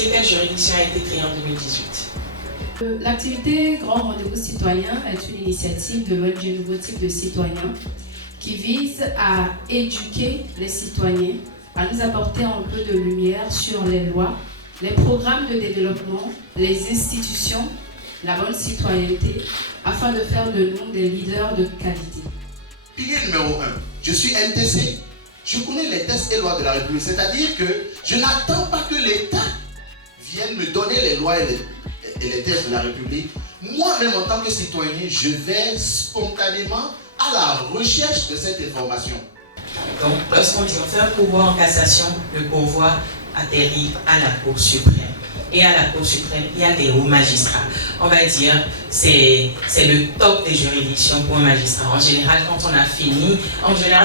c'est quelle juridiction a été créée en 2018? L'activité Grand Rendez-vous Citoyen est une initiative de l'ONG Nouveau Type de Citoyens qui vise à éduquer les citoyens, à nous apporter un peu de lumière sur les lois, les programmes de développement, les institutions, la bonne citoyenneté, afin de faire de nous des leaders de qualité. Pilier numéro 1, je suis NTC, je connais les textes et lois de la République, c'est-à-dire que je n'attends pas que l'État vienne me donner les lois et les textes de la République. Moi-même, en tant que citoyen, je vais spontanément à la recherche de cette information. Donc, lorsqu'on dit on fait un pourvoi en cassation, le pourvoi atterrit à la Cour suprême. Et à la Cour suprême, il y a des hauts magistrats. On va dire, c'est le top des juridictions pour un magistrat. En général, quand on a fini,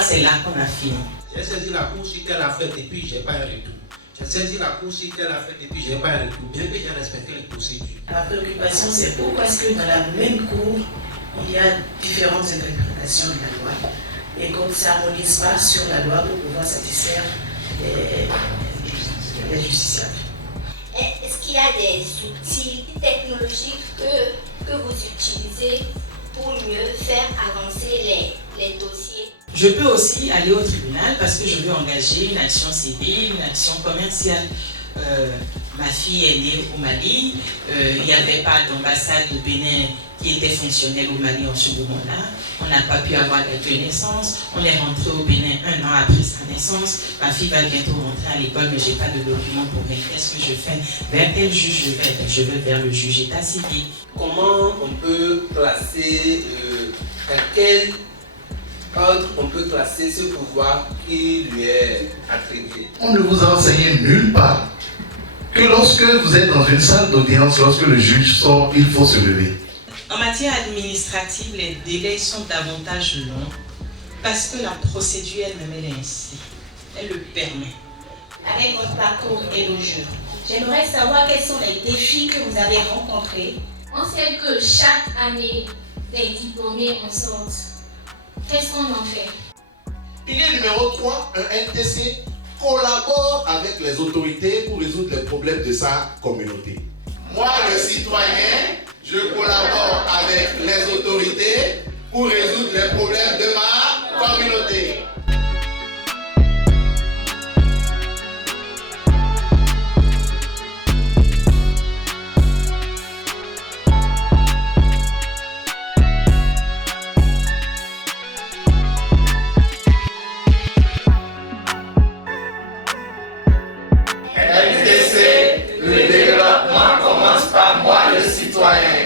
c'est là qu'on a fini. J'ai saisi la Cour si elle a fait et puis j'ai pas un retour. J'ai saisi la Cour si elle a fait et puis j'ai pas un retour, bien que j'ai respecté les procédures. La préoccupation, c'est pourquoi est-ce que dans la même Cour, il y a différentes interprétations de la loi et qu'on ne s'harmonise pas sur la loi pour pouvoir satisfaire les justiciables. Est-ce qu'il y a des outils technologiques que vous utilisez pour mieux faire avancer les dossiers? Je peux aussi aller au tribunal parce que je veux engager une action civile, une action commerciale. Ma fille est née au Mali, il n'y avait pas d'ambassade du Bénin qui était fonctionnelle au Mali en ce moment-là. On n'a pas pu avoir l'acte de naissance. On est rentré au Bénin 1 an après sa naissance. Ma fille va bientôt rentrer à l'école, mais je n'ai pas de document pour elle. Qu'est-ce que je fais? Vers quel juge je vais? Je vais vers le juge état civil. Comment on peut classer, à quel ordre on peut classer ce pouvoir qui lui est attribué? On ne vous a enseigné nulle part que lorsque vous êtes dans une salle d'audience, lorsque le juge sort, il faut se lever. En matière administrative, les délais sont davantage longs parce que la procédure elle-même elle est ainsi. Elle le permet. Avec votre parcours et le jeu, j'aimerais savoir quels sont les défis que vous avez rencontrés. On sait que chaque année, des diplômés en sortent. Qu'est-ce qu'on en fait? Pilier numéro 3, un NTC collabore avec les autorités pour résoudre les problèmes de sa communauté. Moi, le citoyen, je collabore avec les autorités pour résoudre les problèmes de ma communauté. NTC, le développement commence par moi, le citoyen.